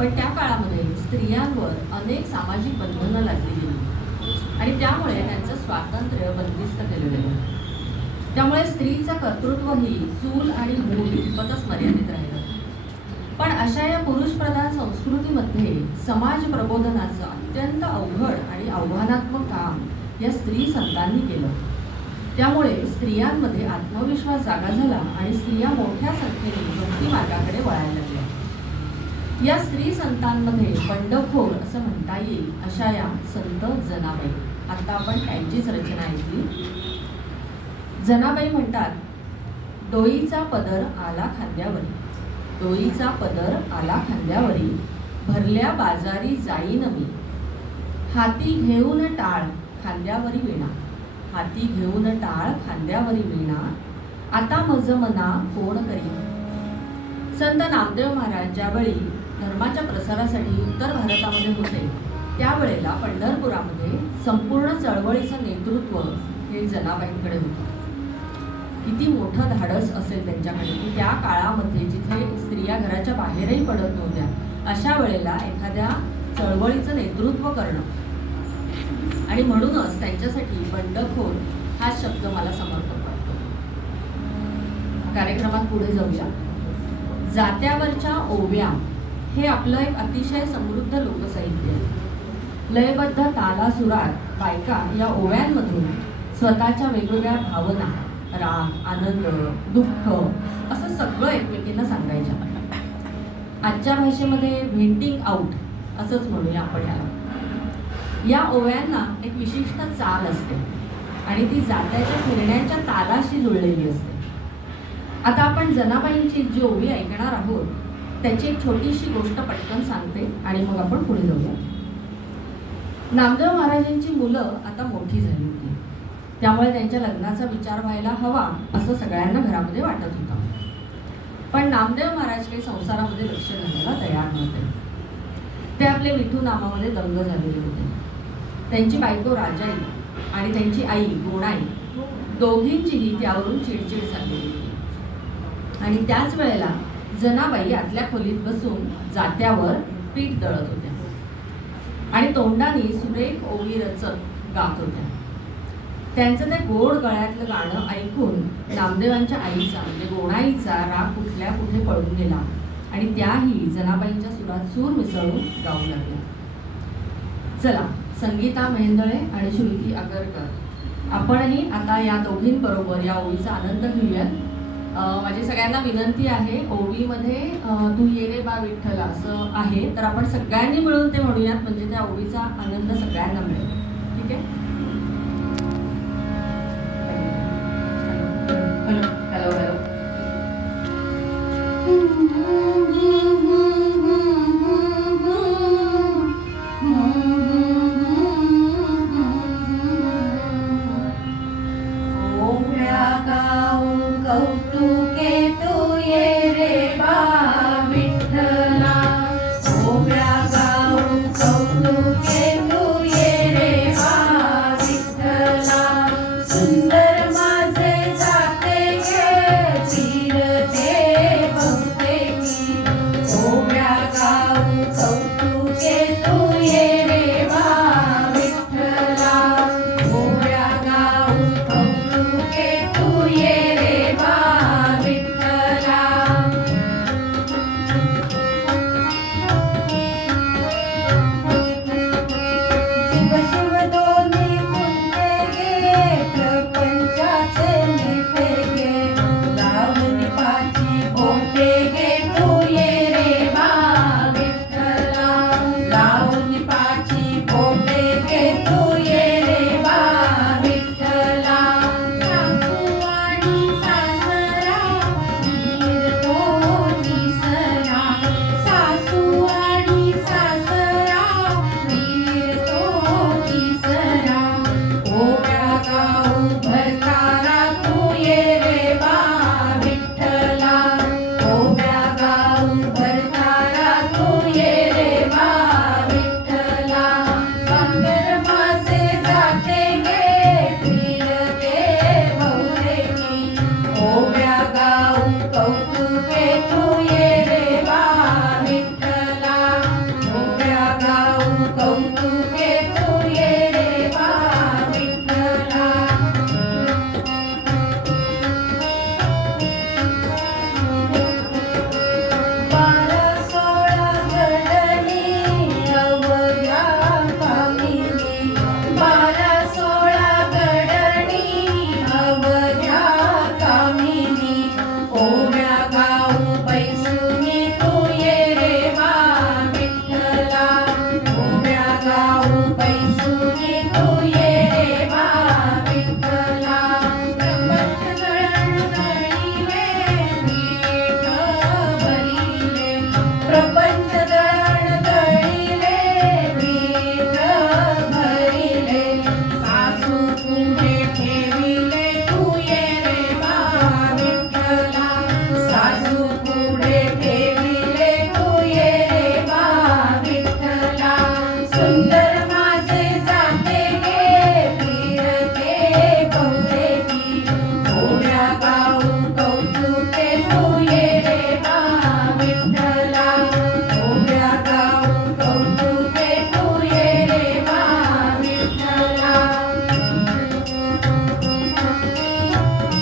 पण त्या काळामध्ये स्त्रियांवर अनेक सामाजिक बंधनं लादली गेली आणि त्यामुळे त्यांचं स्वातंत्र्य बंदिस्त केलं गेलं. त्यामुळे स्त्रीचं कर्तृत्वही चूल आणि मूल इतपतच मर्यादित राहिलं. पण अशा या पुरुषप्रधान संस्कृतीमध्ये समाज प्रबोधनाचं अत्यंत अवघड आणि आव्हानात्मक काम या स्त्री संतांनी केलं. त्यामुळे स्त्रियांमध्ये आत्मविश्वास जागा झाला आणि स्त्रिया मोठ्या संख्येने भक्ती मार्गाकडे वळायला लागल्या. या स्त्री संतांमध्ये बंडखोर असं म्हणता येईल अशा या संत जनाबाई. आता आपण त्यांचीच रचना ऐकली. जनाबाई म्हणतात, डोईचा पदर आला खांद्यावरी, डोईचा पदर आला खांद्यावरी, भरल्या बाजारी जाईन मी, हाती घेऊन टाळ खांद्यावरी विणा, हाती घेऊन टाळ खांद्यावरी विणा, आता मज मना कोण करी. संत नामदेव महाराज ज्यावेळी धर्माच्या प्रसारासाठी उत्तर भारतामध्ये होते त्यावेळेला पंढरपुरामध्ये संपूर्ण चळवळीचं नेतृत्व हे जनाबाईंकडे होतं. किती मोठं धाडस असेल त्यांच्याकडे की त्या काळामध्ये जिथे स्त्रिया घराच्या बाहेरही पडत नव्हत्या अशा वेळेला एखाद्या चळवळीचं नेतृत्व करणं. आणि म्हणूनच त्यांच्यासाठी बंडखोर हा शब्द मला समर्पक वाटतो. कार्यक्रमात पुढे जाऊया. जात्यावरच्या ओव्या हे आपलं एक अतिशय समृद्ध लोकसाहित्य आहे. लयबद्ध तालासुरात बायका या ओव्यांमधून स्वतःच्या वेगवेगळ्या भावना, राग, आनंद, दुःख असं सगळं एकमेकींना सांगायच्या. आजच्या भाषेमध्ये व्हेंटिंग आउट असंच म्हणूया आपण याला. या ओव्यांना एक विशिष्ट चाल असते आणि ती जात्याच्या फिरण्याच्या तालाशी जुळलेली असते. आता आपण जनाबाईंची जी ओवी ऐकणार आहोत त्याची एक छोटीशी गोष्ट पटकन सांगते आणि मग आपण पुढे जाऊया. नामदेव महाराजांची मुलं आता मोठी झाली होती. त्यामुळे त्यांच्या लग्नाचा विचार व्हायला हवा असं सगळ्यांना घरामध्ये वाटत होतं. पण नामदेव महाराज काही संसारामध्ये लक्ष घालायला तयार नव्हते. ते आपले विठू नामामध्ये दंग झालेले होते. त्यांची बायको राजाई आणि त्यांची आई गोणाई दोघींचीही त्यावरून चिडचिड झालेली होती. आणि त्याच वेळेला जनाबाई आतल्या खोलीत बसून जात्यावर पीठ दळत होत्या आणि तोंडाने सुरेख ओवी रचत गात होत्या. त्यांचं ते गोड गळ्यातलं गाणं ऐकून नामदेवांच्या आईचा म्हणजे गोणाईचा राग कुठल्या कुठे पळून गेला आणि त्याही जनाबाईंच्या सुरात सूर मिसळून गाऊ लागल्या. चला, संगीता मेहेंदळे आणि श्रुती आगरकर आपणही आता या दोघींबरोबर या ओवीचा आनंद घेऊयात. माझी सगळ्यांना विनंती आहे, ओवीमध्ये तू ये रे बा विठ्ठला असं आहे, तर आपण सगळ्यांनी मिळून ते म्हणूयात म्हणजे त्या ओवीचा आनंद सगळ्यांना मिळेल. ठीक आहे.